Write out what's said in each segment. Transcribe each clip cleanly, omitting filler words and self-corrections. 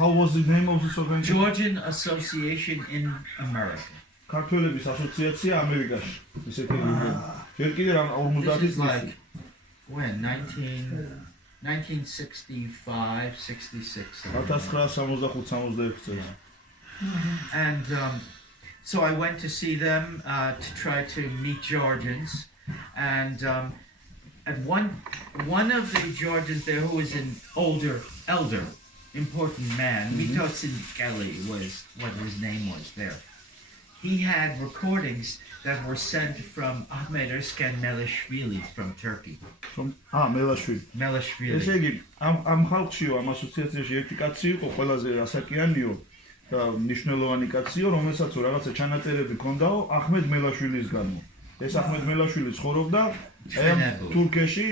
How was the name of this organization? Georgian Association in America. ქართველების ასოციაცია ამერიკაში. ისეთი ჯერ კიდე რამ 50 This is like when 1965, 66. 1965-66 წელს. And so I went to see them to try to meet Georgians, and at one of the Georgians there, who was an elder, important man, Mitotsin Kelly was what his name was there. He had recordings that were sent from Ahmed Erskine Melishvili from Turkey. From Melishvili. Melishvili. ესე იგი, ამ ხალხშიო, ამ ასოციაციაში ერთი კაცი იყო, ყველაზე ასაკიანიო და მნიშვნელოვანი კაციო, რომელსაც რაღაცა ჩანაწერები ჰქონდაო აჰმედ მელაშვილისგანო. ეს აჰმედ მელაშვილი ცხოვრობდა თურქეთში,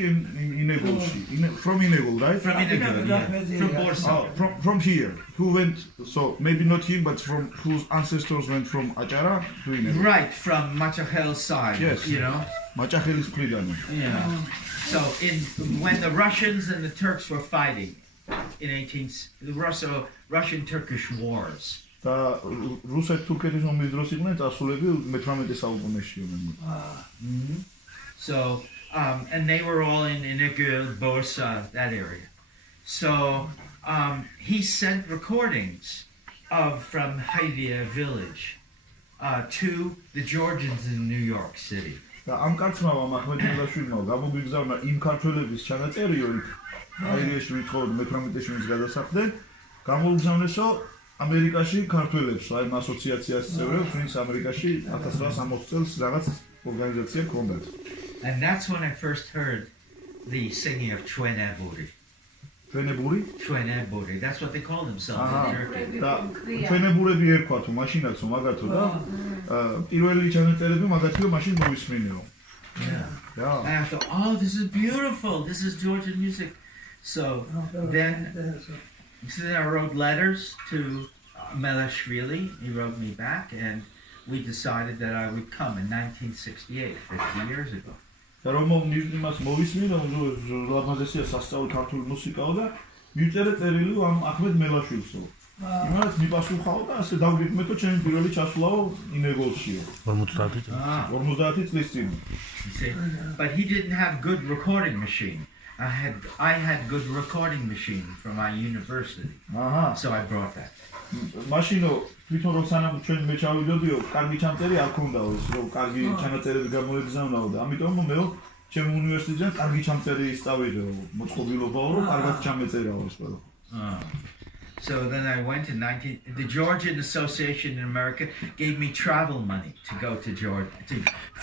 ინეგოლში. From Inegol, right? From Inegol, yeah. From Borsa. From here. Who went, so maybe not him, but from whose ancestors went from Achara to Inegol. Right, from Machachel's side, yes. You know. Machachelis Pligano. Yeah. So when the Russians and the Turks were fighting in the Russian-Turkish wars. და რუსეთ-თურქეთის ომის დროს იყვნენ წასულები 18 საუკუნეში. So and they were all in Inegol, Borsa, that area. So he sent recordings from Haidia village to the Georgians in New York City. და ამ კაცმა აჰმედ მელაშვილმა გამოგიგზავნა იმ ქართველების ჩანაწერიო იქ აირიაში ვითხოვდნენ 18-ში მის გადასახდნენ, გამოგიგზავნესო ამერიკაში ქართველებს, აი ამ ასოციაციას წევრებს, ვინც ამერიკაში 1960 წელს რაღაც ორგანიზაცია ჰქონდათ. And that's when I first heard the singing of Chweneburi. Chweneburi? Chweneburi. That's what they call themselves in Turkey. და Chweneburi ერქვათო, მაშინაცო მაგათო და პირველი ჩანაწერები მაგათიო მაშინ მოვისმინეო. Yeah. And I thought, oh, this is beautiful. This is Georgian music. So then I wrote letters to Melishvili. He wrote me back, and we decided that I would come in 1968, 50 years ago. რომ იმას მოვისმინე, რომ ლაბაზესია სასწაული ქართული მუსიკაო და მიწერე წერილი ამ აჰმედ მელაშვილსო. იმას მიპასუხაო და ასე დავგიტმეთო ჩემი პირველი ჩასვლაო ინეგოლშიო. 50 წლის წინ. But he didn't have good recording machine. I had good recording machine from my university. So I brought that. მაშინო თვითონ რომ სანამ ჩვენ მე ჩავიდოდიო, კარგი ჩანაწერი არ ქონდაო, რომ კარგი ჩანაწერები გამოეგზავნაო და ამიტომ მე ჩემ უნივერსიტეტიდან კარგი ჩანაწერი ისწავლიდეო, მოწყობილობაო, რომ კარგად ჩამეწერაო ეს ყველა. So then I went in the Georgian Association in America gave me travel money to go to Georgia.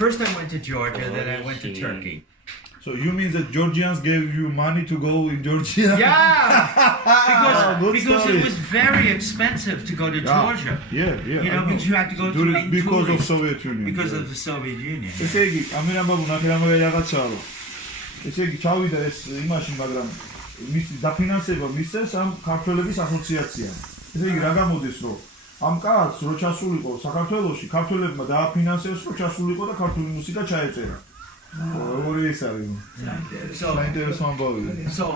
First I went to Georgia, then I went to Turkey. So you mean that Georgians gave you money to go in Georgia? Yeah, because it was very expensive to go to Georgia. Yeah. You know, because you had to go to because of Soviet Union. Because of the Soviet Union. ესე იგი, ამირან ბაბუ ნახე რაღაცაო. ესე იგი, ჩავიდა ეს იმაში, მაგრამ მისი დაფინანსება მისცეს ამ ქართველების ასოციაციამ. ესე იგი, რა გამოდის, რომ ამ კაცს რო ჩასულიყო საქართველოში, ქართველებმა დააფინანსეს, რომ ჩასულიყო და ქართული მუსიკა ჩაეწერა. So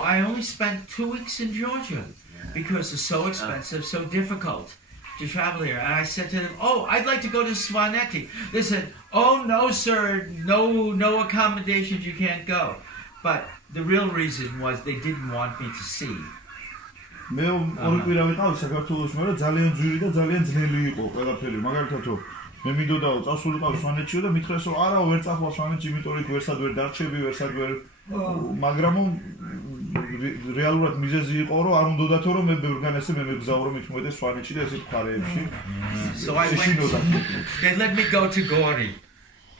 I only spent 2 weeks in Georgia because it's so expensive, so difficult to travel here. And I said to them, "Oh, I'd like to go to Svaneti." They said, "Oh no, sir, no accommodations. You can't go." But the real reason was they didn't want me to see. მე ორი კვირა ვიყავი საქართველოში, მაგრამ ძალიან ძვირი და ძალიან ძნელი იყო ყველაფერი. მაგალითად მე მინდოდაო წასულიყავი სვანეთშიო და მითხრეს რომ არაო ვერ წახვალ სვანეთში, იმიტომ რომ ვერსად ვერ დარჩები, ვერსად ვერ მაგრამ რეალურად მიზეზი იყო რომ არ უნდათო რომ მე ბევრგანესე მე მეგზავრო მithumetes სვანეთში და ესეთ მხარეებში. So I went. They let me go to Gori.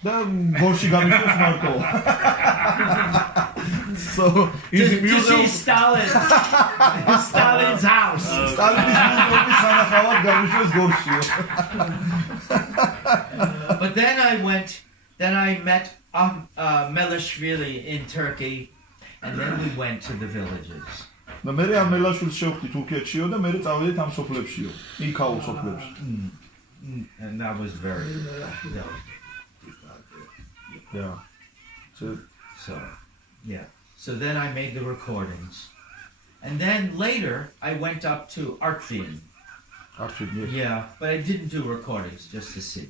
და გორში გამიშოს მარტო. So to see Stalin's house. Stalin's house სანახავად გამიშოს გორშიო. But then I met Melishvili in Turkey, and then we went to the villages. და მე ამ მელაშვილს შევხვდი თურქეთშიო და მე წავედით ამ სოფლებშიო, იქაო სოფლებში. And that was very Yeah. So then I made the recordings, And then later, I went up to Artvin. Artvin, yes. Yeah, but I didn't do recordings, just to see.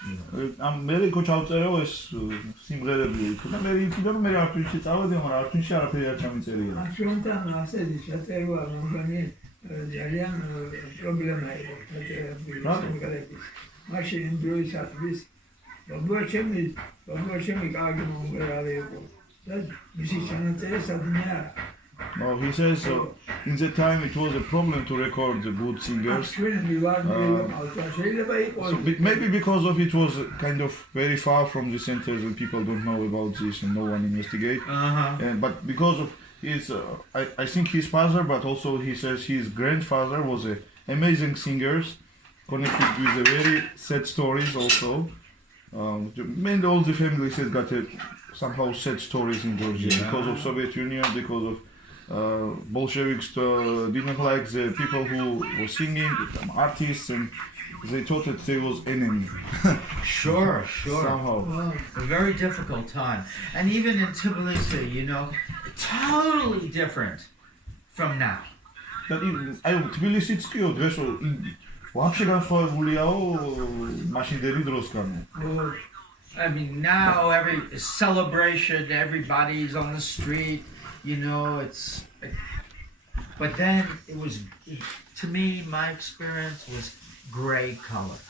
ამერიკო ჩავწერო ეს სიმღერები იქ და მე იქიდან მე არჩინში წავედი, მაგრამ არჩინში არაფერი არ ჩამიწერია. არჩინთან ასე შეწერვა მომგანი ძალიან პრობლემა იყო სიმღერების. მაშინ იმ დროისათვის ბაბუაჩემი კარგი მომღერალი იყო და მისი ჩანაწერი სადმე არა. No, he says in the time it was a problem to record the good singers. So maybe because of it was kind of very far from the centers and people don't know about this and no one investigate. But because of his, I think his father, but also he says his grandfather was a amazing singers, connected with a very sad stories also. Mainly all the families has got somehow sad stories in Georgia because of Soviet Union, because of Bolsheviks didn't like the people who were singing, artists, and they thought that they was enemy. Sure. Somehow. Wow. A very difficult time. And even in Tbilisi, you know, totally different from now. თბილისიც კი დღესო ვაფშე განსხვავებულია მაშინდელი დროსგან. I mean, now every celebration, everybody's on the street. You know, it's, but then it was, to me, my experience was gray color.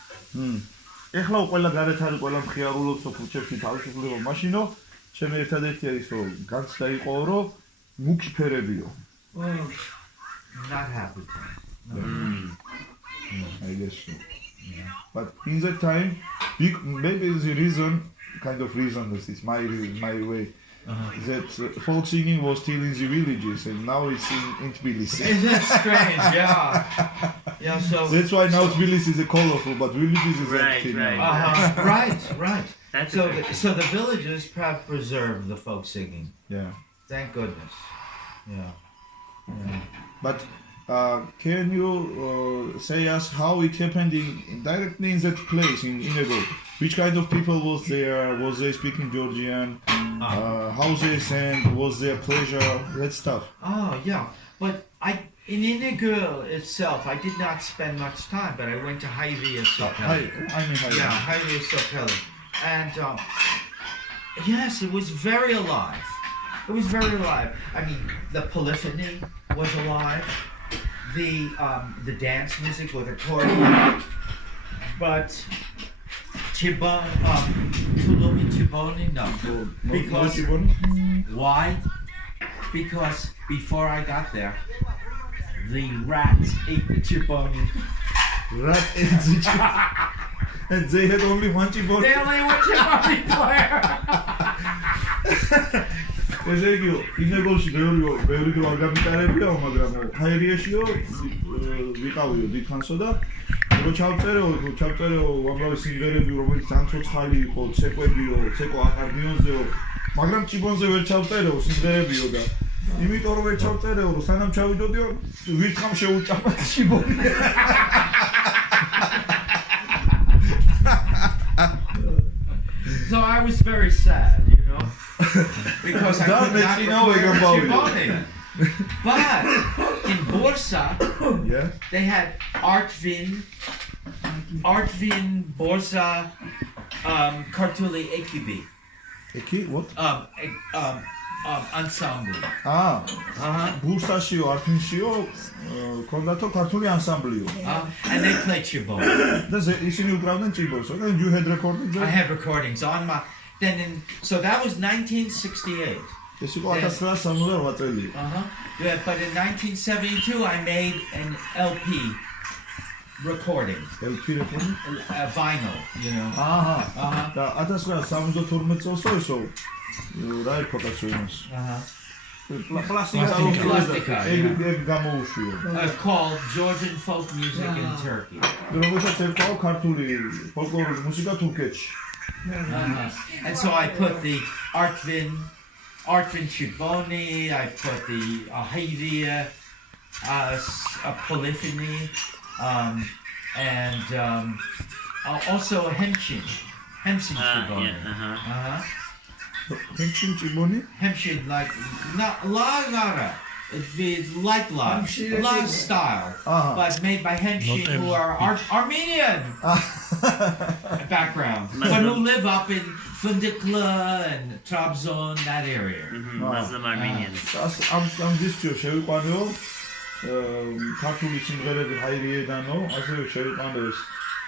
ეხლა ყველა გარეთ არის, ყველა მხიარულობს სოფლებში თავისუფლება მაშინო, ჩემი ერთადერთი არის რომ განცდა იყო რომ მუქი ფერებიო. Not happy. I guess so. But in that time, maybe the reason, kind of reason, this is my way. That folk singing was still in the villages and now it's in Tbilisi. Isn't that strange? Yeah. So that's why now Tbilisi is colorful, but villages is empty now. Right. So the villages have preserved the folk singing. Yeah. Thank goodness. Yeah. But can you say us how it happened directly in that place in Inegolshi? Which kind of people was there? Was they speaking Georgian? How they sang? Was there pleasure? That stuff. Oh yeah, but in Inegolshi itself, I did not spend much time, but I went to Haivia Sopeli. Yeah, Haivia Sopeli, and yes, it was very alive. It was very alive. I mean, the polyphony was alive. The dance music with accordion, but Chiboni, no. Because why? Because before I got there, the rats ate the chiboni. Rat ate the chiboni. And they had only one chiboni. They only one chiboni player. ეს იგი ინეგოლში ბევრი დრო არ გამიტარებია, მაგრამ ხაირიაშიო ვიყავიო დიდხანსო და რო ჩავწერო უამრავი სიმღერები, რომელიც ძალიან ცოცხალი იყო, ცეკო აკარდიონზეო, მაგრამ ჭიბონზე ვერ ჩავწერო სიმღერებიო და იმიტომ რომ ვერ ჩავწერო, რომ სანამ ჩავიდოდიო, ვირთხამ შეუჭამა ჭიბონი. So I was very sad, you know. Because I could not record Chiboni. But in Bursa, they had Artvin, Bursa, Kartuli Ekibi. Eki, what? Ensemble. Bursashio, Artvinshio, Kondato Kartuli ensemble. And they played Chiboni. That's it. You so then you had recordings? I had recordings on my. So that was 1968. Yeah, but in 1972 I made an LP recording. LP recording? Vinyl, you know. Called Georgian folk music in Turkey. And so I put the Artvin Chiboni, I put the Haivia, a polyphony, and also Hemshin Chiboni. Hemshin Chiboni? Hemshin, like not La Gara. It's like lifestyle, but made by Hemshin who are Armenian background, but who live up in Fundikla and Trabzon, that area. Muslim Armenians. I'm this too. შევიყვანეო ქართული სიმღერები ჰაირიედანო, ასევე შევიყვანეო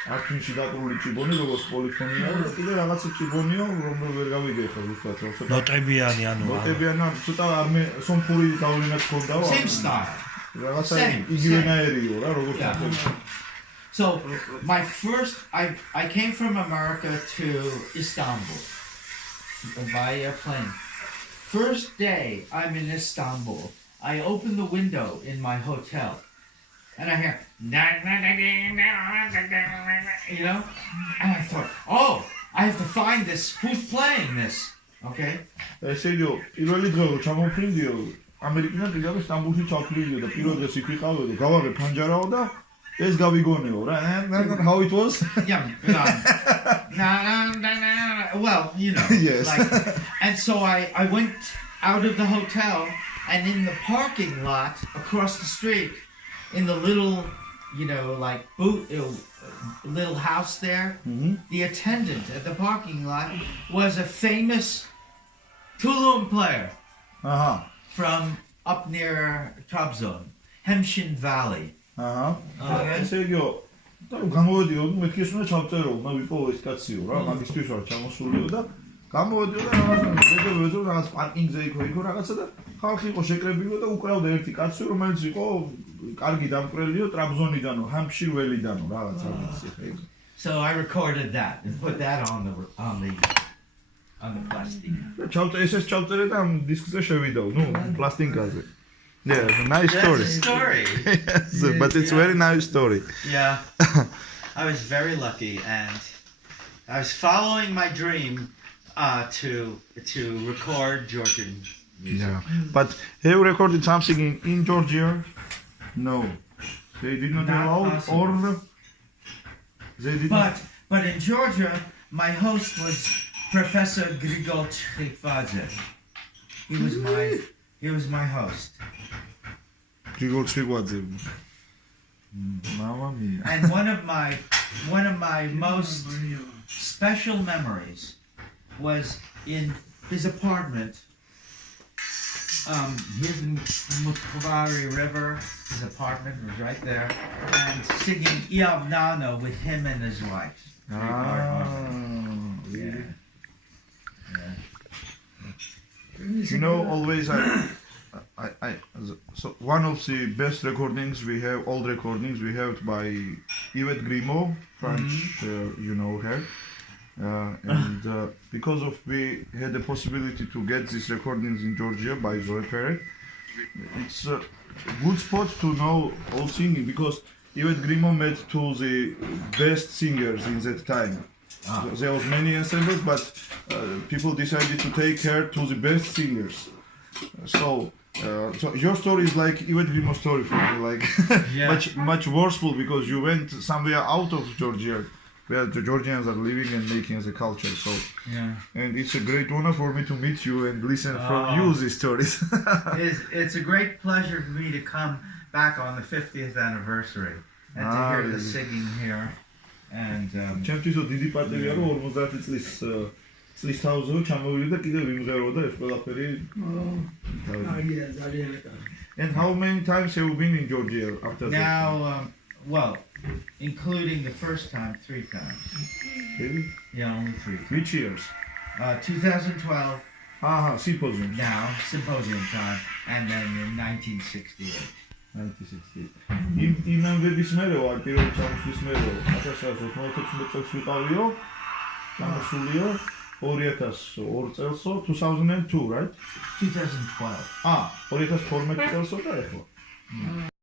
არტინში დაკრული ჭიბონი, როგორც პოლიფონია და კიდე რაღაცა ჭიბონიო, რომელიც ვერ გავიგე ხო ზუსტად, ცოტა ნოტებიანი ანუ ცოტა სომხური გავლენაც ქონდაო. Same style. რაღაცა იგივენაერიო რა, როგორც So I came from America to Istanbul by airplane. First day I'm in Istanbul, I open the window in my hotel and I hear, you know, and I thought, oh, I have to find this. Who's playing this? Okay. ესეო, პირველი დღე რომ ჩამოვფრინდიო, ამერიკიდან კიდევ სტამბულში ჩავფრინდიო და პირველ დღეს იქ ვიყავდო და გავაღე ფანჯარაო და ეს გავიგონეო რა. How it was? Yeah. Well, you know. Yes. And so I went out of the hotel and in the parking lot across the street, in the little, you know, like little house there, the attendant at the parking lot was a famous Tulum player from up near Trabzon, Hemshin Valley. ესეო, გამოვედიო, მეთქეს უნდა ჩავწერო, უნდა ვიპოვო ეს კაციო რა, მაგისთვის ვარ ჩამოსულიო და გამოვედიო და რაღაც პარკინგზე იყო რაღაცა და ხალხი იყო შეკრებილო და უკრავდა ერთი კაცი, რომელიც იყო კარგი დამკვრელიო ტრაბზონიდანო, ჰამშირველიდანო რაღაცა ვიცი ხე. So I recorded that and put that on the plastic. ესეს ჩავწერე და ამ დისკზე შევიდაო, ნუ პლასტინკაზე. Yeah, it's a nice story. That's a story. Yes, but it's a very nice story. Yeah. I was very lucky and I was following my dream to record Georgian music. Yeah. But have you recorded something in Georgia? No. They did not allow or they did not. But in Georgia, my host was Professor Grigol Chikvadze. He was my host. Grigol Chikvadze. Mamma mia. And one of my most special memories was in his apartment. Here's the Mukvari River. His apartment was right there, and singing Iavnano with him and his wife. Really? Yeah. You know, always so one of the best recordings we have, old recordings we have by Yvette Grimaud, French, you know her. And because of we had the possibility to get these recordings in Georgia by Zoe Perret, it's a good spot to know all singing because Yvette Grimaud met two the best singers in that time. There was many ensembles, but people decided to take her to the best singers. So your story is like Yvette Grimaud's story for me, like much worthful because you went somewhere out of Georgia, where the Georgians are living and making as a culture. So and it's a great honor for me to meet you and listen from you these stories. It's a great pleasure for me to come back on the 50th anniversary and to hear the singing here. And ჩემთვის დიდი პატივია რომ 50 წლის თავზე ჩამოვიდი და კიდევ ვიმღერო და ეს ყველაფერი And how many times have you been in Georgia after that? Now, well, including the first time, 3 times. Really? Yeah, only 3 times. Which years? 2012. Symposium. Now, symposium time, and then in 1968. 1968. იმენების მერე ვარ პირველ ჩამოსვლის მერე 1994 წელს ვიყავიო გამოსულიო 2002 წელსო 2002 right 2012 2012 წელსო და ეხლა